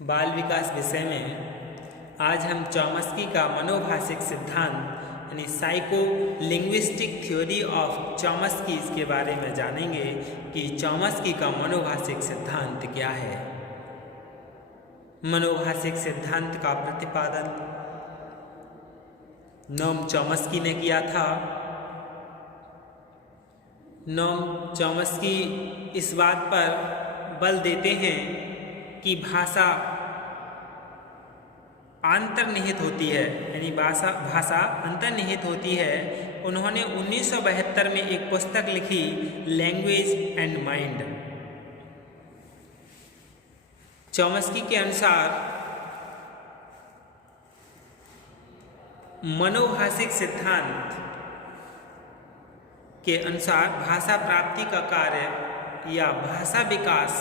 बाल विकास विषय में आज हम चॉम्स्की का मनोभाषिक सिद्धांत यानी psycho linguistic theory of Chomsky के बारे में जानेंगे कि चॉम्स्की का मनोभाषिक सिद्धांत क्या है। मनोभाषिक सिद्धांत का प्रतिपादन नोम चॉम्स्की ने किया था। नोम चॉम्स्की इस बात पर बल देते हैं कि भाषा अंतर्निहित होती है, यानी भाषा अंतर्निहित होती है। उन्होंने 1972 में एक पुस्तक लिखी, लैंग्वेज एंड माइंड। चॉम्स्की के अनुसार मनोभाषिक सिद्धांत के अनुसार भाषा प्राप्ति का कार्य या भाषा विकास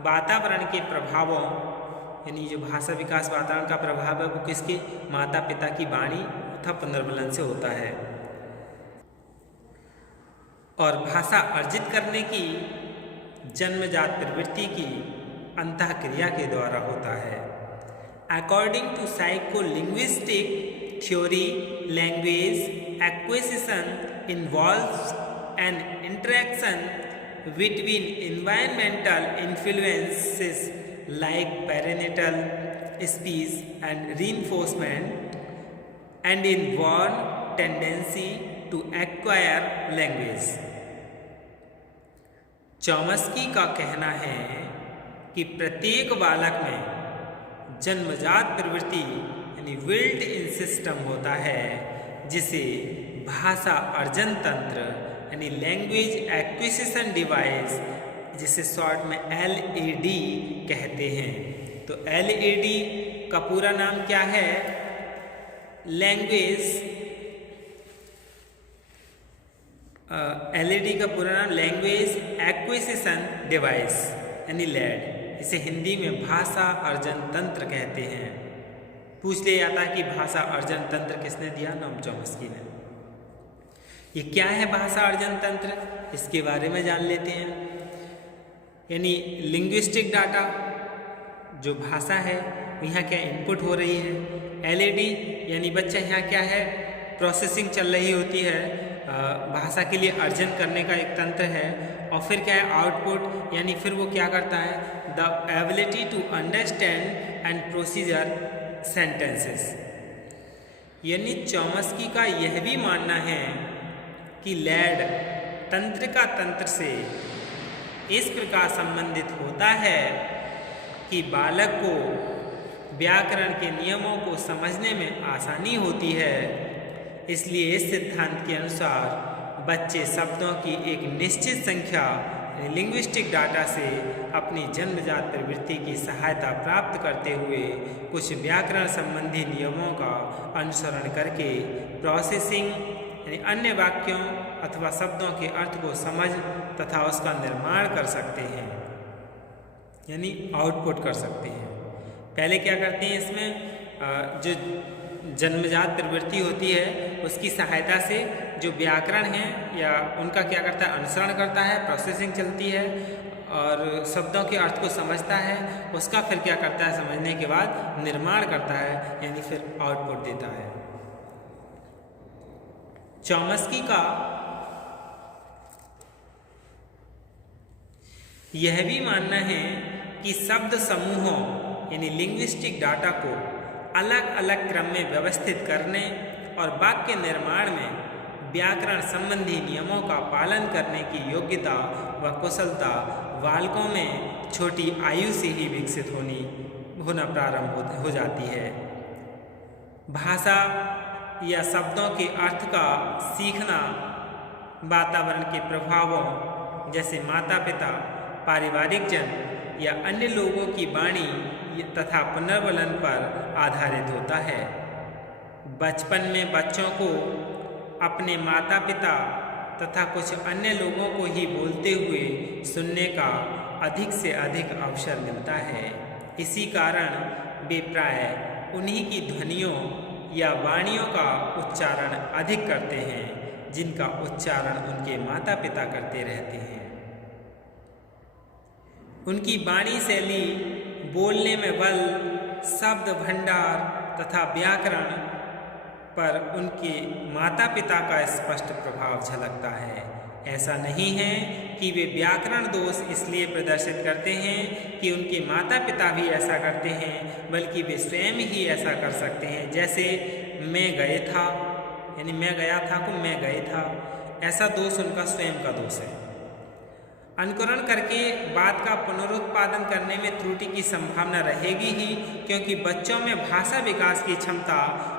वातावरण के प्रभावों, यानी जो भाषा विकास वातावरण का प्रभाव है वो किसके, माता पिता की वाणी तथा पुनर्मिलन से होता है, और भाषा अर्जित करने की जन्मजात प्रवृत्ति की अंतःक्रिया के द्वारा होता है। According to psycholinguistic theory, language acquisition involves an interaction between environmental influences like parental speech and reinforcement and inborn tendency to acquire language। Chomsky का कहना है कि प्रत्येक बालक में जन्मजात प्रवृत्ति यानी बिल्ट इन सिस्टम होता है, जिसे भाषा अर्जन तंत्र यानी लैंग्वेज एक्विजिशन डिवाइस, जिसे शॉर्ट में LAD कहते हैं। तो LAD का पूरा नाम क्या है? LAD का पूरा नाम लैंग्वेज एक्विजिशन डिवाइस यानी लैड, इसे हिंदी में भाषा अर्जन तंत्र कहते हैं। पूछ लिया जाता है कि भाषा अर्जन तंत्र किसने दिया? नोम चॉम्स्की ने। ये क्या है भाषा अर्जन तंत्र, इसके बारे में जान लेते हैं। यानी लिंग्विस्टिक डाटा, जो भाषा है यहाँ क्या इनपुट हो रही है। LAD यानी बच्चा यहाँ क्या है, प्रोसेसिंग चल रही होती है, भाषा के लिए अर्जन करने का एक तंत्र है। और फिर क्या है, आउटपुट, यानी फिर वो क्या करता है, the ability to understand and procedure sentences. यानी चॉम्स्की का यह भी मानना है कि लैड तंत्र का तंत्र से इस प्रकार संबंधित होता है कि बालक को व्याकरण के नियमों को समझने में आसानी होती है। इसलिए इस सिद्धांत के अनुसार बच्चे शब्दों की एक निश्चित संख्या लिंग्विस्टिक डाटा से अपनी जन्मजात प्रवृत्ति की सहायता प्राप्त करते हुए कुछ व्याकरण संबंधी नियमों का अनुसरण करके प्रोसेसिंग यानी अन्य वाक्यों अथवा शब्दों के अर्थ को समझ तथा उसका निर्माण कर सकते हैं, यानी आउटपुट कर सकते हैं। पहले क्या करते हैं, इसमें जो जन्मजात प्रवृत्ति होती है उसकी सहायता से जो व्याकरण है या उनका क्या करता है, अनुसरण करता है, प्रोसेसिंग चलती है और शब्दों के अर्थ को समझता है। उसका फिर क्या करता है, समझने के बाद निर्माण करता है, यानी फिर आउटपुट देता है। चॉम्स्की का यह भी मानना है कि शब्द समूहों यानी लिंग्विस्टिक डाटा को अलग अलग क्रम में व्यवस्थित करने और वाक्य निर्माण में व्याकरण संबंधी नियमों का पालन करने की योग्यता व कुशलता बालकों में छोटी आयु से ही विकसित होना प्रारंभ हो जाती है। भाषा या शब्दों के अर्थ का सीखना वातावरण के प्रभावों जैसे माता पिता, पारिवारिक जन या अन्य लोगों की वाणी तथा पुनर्वलन पर आधारित होता है। बचपन में बच्चों को अपने माता पिता तथा कुछ अन्य लोगों को ही बोलते हुए सुनने का अधिक से अधिक अवसर मिलता है। इसी कारण वे प्रायः उन्हीं की ध्वनियों या वाणियों का उच्चारण अधिक करते हैं, जिनका उच्चारण उनके माता पिता करते रहते हैं। उनकी वाणी शैली बोलने में बल, शब्द भंडार तथा व्याकरण पर उनके माता पिता का स्पष्ट प्रभाव झलकता है। ऐसा नहीं है कि वे व्याकरण दोष इसलिए प्रदर्शित करते हैं कि उनके माता पिता भी ऐसा करते हैं, बल्कि वे स्वयं ही ऐसा कर सकते हैं। जैसे मैं गए था, यानी मैं गया था को मैं गए था, ऐसा दोष उनका स्वयं का दोष है। अनुकरण करके बात का पुनरुत्पादन करने में त्रुटि की संभावना रहेगी ही, क्योंकि बच्चों में भाषा विकास की क्षमता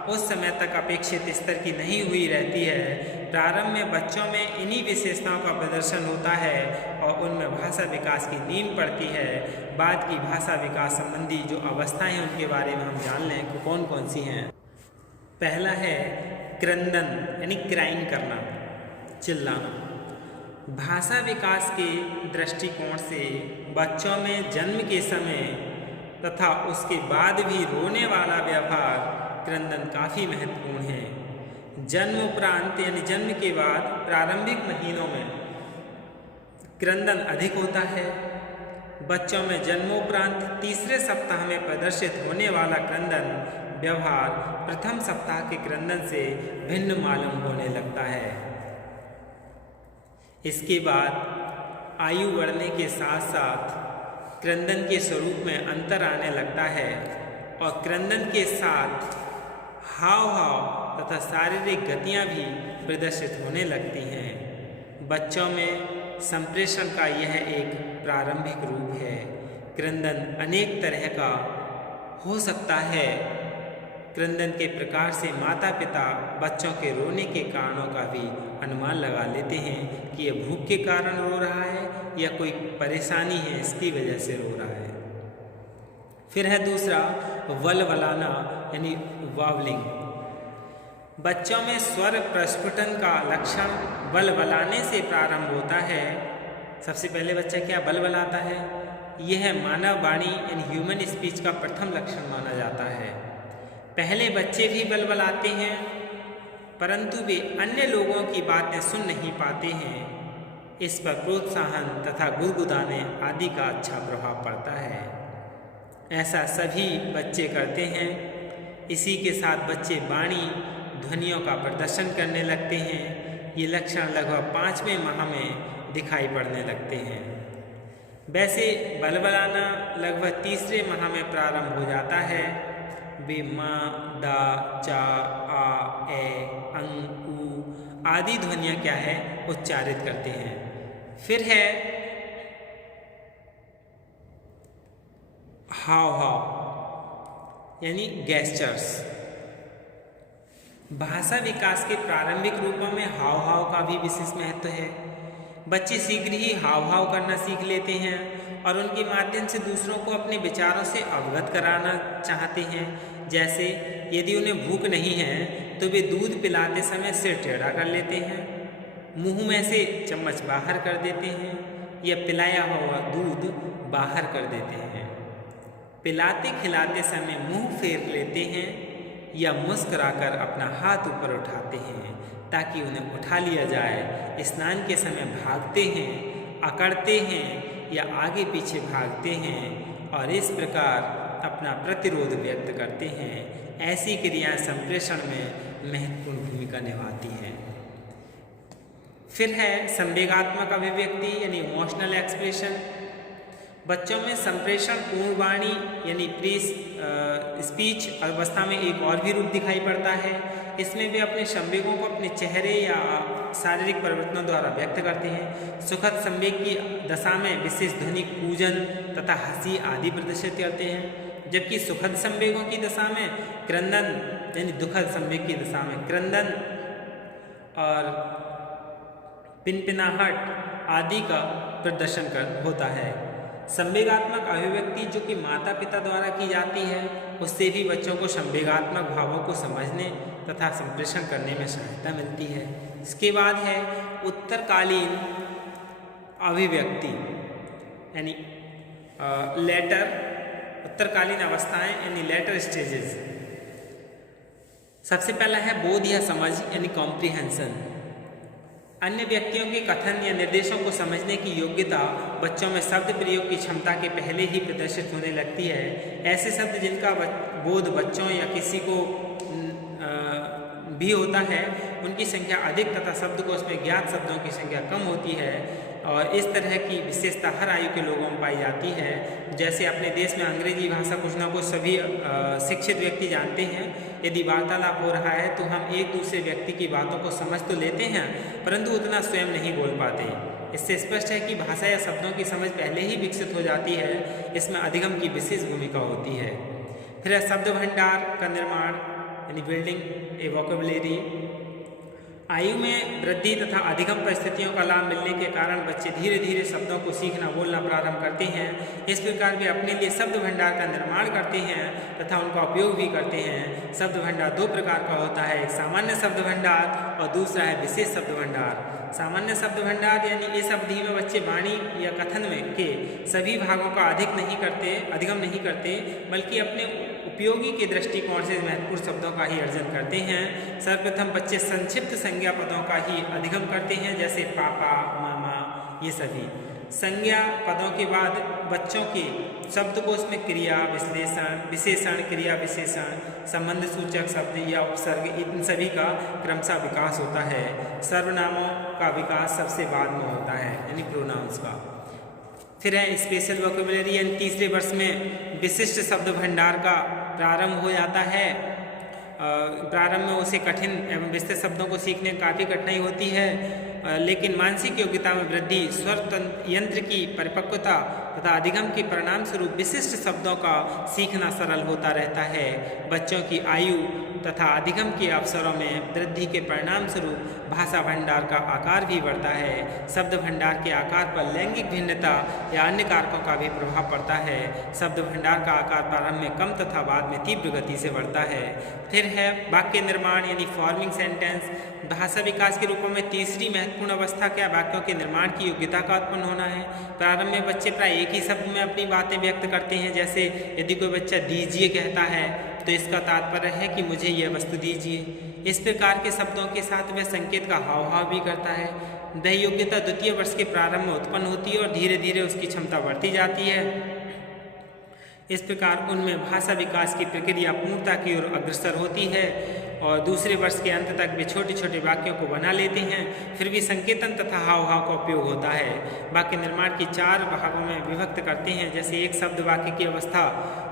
उस समय तक अपेक्षित स्तर की नहीं हुई रहती है। प्रारंभ में बच्चों में इन्हीं विशेषताओं का प्रदर्शन होता है और उनमें भाषा विकास की नींव पड़ती है। बाद की भाषा विकास संबंधी जो अवस्थाएं हैं उनके बारे में हम जान लें कि कौन कौन सी हैं। पहला है क्रंदन, यानी क्राइंग करना, चिल्लाना। भाषा विकास के दृष्टिकोण से बच्चों में जन्म के समय तथा उसके बाद भी रोने वाला व्यवहार क्रंदन काफ़ी महत्वपूर्ण है। जन्म उपरांत यानी जन्म के बाद प्रारंभिक महीनों में क्रंदन अधिक होता है। बच्चों में जन्मोपरांत तीसरे सप्ताह में प्रदर्शित होने वाला क्रंदन व्यवहार प्रथम सप्ताह के क्रंदन से भिन्न मालूम होने लगता है। इसके बाद आयु बढ़ने के साथ साथ क्रंदन के स्वरूप में अंतर आने लगता है और क्रंदन के साथ हाव भाव तथा शारीरिक गतियाँ भी प्रदर्शित होने लगती हैं। बच्चों में संप्रेषण का यह एक प्रारंभिक रूप है। क्रंदन अनेक तरह का हो सकता है। क्रंदन के प्रकार से माता पिता बच्चों के रोने के कारणों का भी अनुमान लगा लेते हैं कि यह भूख के कारण रो रहा है या कोई परेशानी है इसकी वजह से रो रहा है। फिर है दूसरा वलवलाना, यानी वावलिंग। बच्चों में स्वर प्रस्फुटन का लक्षण वलवलाने से प्रारंभ होता है। सबसे पहले बच्चा क्या वलवलाता है? यह मानव वाणी यानी ह्यूमन स्पीच का प्रथम लक्षण माना जाता है। पहले बच्चे भी बलबलाते हैं, परंतु वे अन्य लोगों की बातें सुन नहीं पाते हैं। इस पर प्रोत्साहन तथा गुदगुदाने आदि का अच्छा प्रभाव पड़ता है। ऐसा सभी बच्चे करते हैं। इसी के साथ बच्चे वाणी ध्वनियों का प्रदर्शन करने लगते हैं। ये लक्षण लगभग 5वें माह में दिखाई पड़ने लगते हैं। वैसे बलबलाना लगभग तीसरे माह में प्रारंभ हो जाता है। वे माँ, दा, चा, आ, ए, अंग, ऊ आदि ध्वनियाँ क्या है उच्चारित करते हैं। फिर है हाव भाव यानी गेस्चर्स। भाषा विकास के प्रारंभिक रूपों में हाव भाव का भी विशेष महत्व है। बच्चे शीघ्र ही हाव भाव करना सीख लेते हैं और उनके माध्यम से दूसरों को अपने विचारों से अवगत कराना चाहते हैं। जैसे यदि उन्हें भूख नहीं है तो वे दूध पिलाते समय सिर टेढ़ा कर लेते हैं, मुंह में से चम्मच बाहर कर देते हैं या पिलाया हुआ दूध बाहर कर देते हैं। पिलाते खिलाते समय मुंह फेर लेते हैं या मुस्कुराकर अपना हाथ ऊपर उठाते हैं ताकि उन्हें उठा लिया जाए। स्नान के समय भागते हैं, अकड़ते हैं या आगे पीछे भागते हैं और इस प्रकार अपना प्रतिरोध व्यक्त करते हैं। ऐसी क्रियाएं संप्रेषण में महत्वपूर्ण भूमिका निभाती हैं। फिर है संवेगात्मक अभिव्यक्ति यानी इमोशनल एक्सप्रेशन। बच्चों में संप्रेषण पूर्णवाणी यानी प्री स्पीच अवस्था में एक और भी रूप दिखाई पड़ता है। इसमें वे अपने संवेगों को अपने चेहरे या शारीरिक परिवर्तनों द्वारा व्यक्त करते हैं। सुखद संवेग की दशा में विशेष ध्वनि, कूजन तथा हंसी आदि प्रदर्शित करते हैं, जबकि सुखद संवेगों की दशा में क्रंदन यानी दुखद संवेग की दशा में क्रंदन और पिनपिनाहट आदि का प्रदर्शन होता है। संवेगात्मक अभिव्यक्ति जो कि माता पिता द्वारा की जाती है उससे भी बच्चों को संवेगात्मक भावों को समझने तथा संप्रेषण करने में सहायता मिलती है। इसके बाद है उत्तरकालीन अभिव्यक्ति यानी लेटर, उत्तरकालीन अवस्थाएं यानी लेटर स्टेजेस। सबसे पहला है बोध या समझ यानी कॉम्प्रिहेंशन। अन्य व्यक्तियों के कथन या निर्देशों को समझने की योग्यता बच्चों में शब्द प्रयोग की क्षमता के पहले ही प्रदर्शित होने लगती है। ऐसे शब्द जिनका बोध बच्चों या किसी को भी होता है उनकी संख्या अधिक तथा शब्दकोश में ज्ञात शब्दों की संख्या कम होती है और इस तरह की विशेषता हर आयु के लोगों में पाई जाती है। जैसे अपने देश में अंग्रेजी भाषा कुछ ना कुछ सभी शिक्षित व्यक्ति जानते हैं। यदि वार्तालाप हो रहा है तो हम एक दूसरे व्यक्ति की बातों को समझ तो लेते हैं परंतु उतना स्वयं नहीं बोल पाते। इससे स्पष्ट है कि भाषा या शब्दों की समझ पहले ही विकसित हो जाती है। इसमें अधिगम की विशेष भूमिका होती है। फिर है शब्द भंडार का निर्माण यानी बिल्डिंग ए वोकेबुलरी। आयु में वृद्धि तथा अधिगम परिस्थितियों का लाभ मिलने के कारण बच्चे धीरे धीरे शब्दों को सीखना बोलना प्रारंभ करते हैं। इस प्रकार वे अपने लिए शब्द भंडार का निर्माण करते हैं तथा उनका उपयोग भी करते हैं। शब्द भंडार दो प्रकार का होता है, एक सामान्य शब्द भंडार और दूसरा है विशेष शब्द भंडार। सामान्य शब्द भंडार यानी इस अवधि में बच्चे वाणी या कथन में के सभी भागों का अधिगम नहीं करते बल्कि अपने उपयोगी के दृष्टिकोण से महत्वपूर्ण शब्दों का ही अर्जन करते हैं। सर्वप्रथम बच्चे संक्षिप्त संज्ञा पदों का ही अधिगम करते हैं जैसे पापा, मामा, ये सभी। संज्ञा पदों के बाद बच्चों के शब्दकोश में क्रिया विश्लेषण, विशेषण, क्रिया विशेषण, संबंध सूचक शब्द या उपसर्ग, इन सभी का क्रमशः विकास होता है। सर्वनामों का विकास सबसे बाद में होता है यानी प्रोनाउंस का। फिर है स्पेशल वोकेबुलरी यानी तीसरे वर्ष में विशिष्ट शब्द भंडार का प्रारंभ हो जाता है। प्रारंभ में उसे कठिन एवं विस्तृत शब्दों को सीखने में काफ़ी कठिनाई होती है लेकिन मानसिक योग्यता में वृद्धि, स्वर यंत्र की परिपक्वता तथा अधिगम के परिणाम स्वरूप विशिष्ट शब्दों का सीखना सरल होता रहता है। बच्चों की आयु तथा अधिगम के अवसरों में वृद्धि के परिणाम स्वरूप भाषा भंडार का आकार भी बढ़ता है। शब्द भंडार के आकार पर लैंगिक भिन्नता या अन्य कारकों का भी प्रभाव पड़ता है। शब्द भंडार का आकार प्रारंभ में कम तथा बाद में तीव्र गति से बढ़ता है। फिर है वाक्य निर्माण यानी फॉर्मिंग सेंटेंस। भाषा विकास के रूपों में तीसरी महत्वपूर्ण अवस्था क्या वाक्यों के निर्माण की योग्यता का उत्पन्न होना है। प्रारंभ में बच्चे प्राय एक ही शब्द में अपनी बातें व्यक्त करते हैं। जैसे यदि कोई बच्चा दीजिए कहता है तो इसका तात्पर्य है कि मुझे यह वस्तु दीजिए। इस प्रकार के शब्दों के साथ वह संकेत का हाव भाव भी करता है। वह योग्यता द्वितीय वर्ष के प्रारंभ में उत्पन्न होती है और धीरे धीरे उसकी क्षमता बढ़ती जाती है। इस प्रकार उनमें भाषा विकास की प्रक्रिया पूर्णता की ओर अग्रसर होती है और दूसरे वर्ष के अंत तक वे छोटे छोटे वाक्यों को बना लेते हैं। फिर भी संकेतन तथा हाव भाव का उपयोग होता है। वाक्य निर्माण की 4 भागों में विभक्त करते हैं। जैसे एक शब्द वाक्य की अवस्था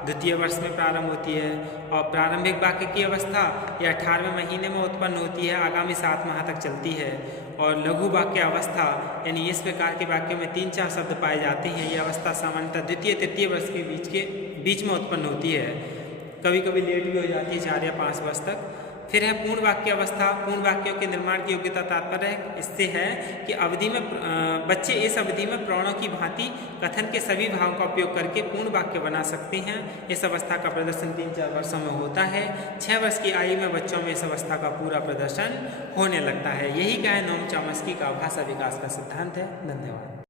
द्वितीय वर्ष में प्रारंभ होती है और प्रारंभिक वाक्य की अवस्था या 18वें महीने में उत्पन्न होती है, आगामी 7 माह तक चलती है। और लघु वाक्य अवस्था यानी इस प्रकार के वाक्यों में 3-4 शब्द पाए जाते हैं। यह अवस्था सामान्यतः द्वितीय तृतीय वर्ष के बीच में उत्पन्न होती है, कभी कभी लेट भी हो जाती है 4 या 5 वर्ष तक। फिर है पूर्ण वाक्य अवस्था। पूर्ण वाक्यों के निर्माण की योग्यता तात्पर्य इससे है कि अवधि में बच्चे इस अवधि में प्रौढ़ों की भांति कथन के सभी भागों का उपयोग करके पूर्ण वाक्य बना सकते हैं। इस अवस्था का प्रदर्शन 3-4 वर्षों में होता है। 6 वर्ष की आयु में बच्चों में इस अवस्था का पूरा प्रदर्शन होने लगता है। यही क्या है नोम चॉम्स्की का भाषा विकास का सिद्धांत है। धन्यवाद।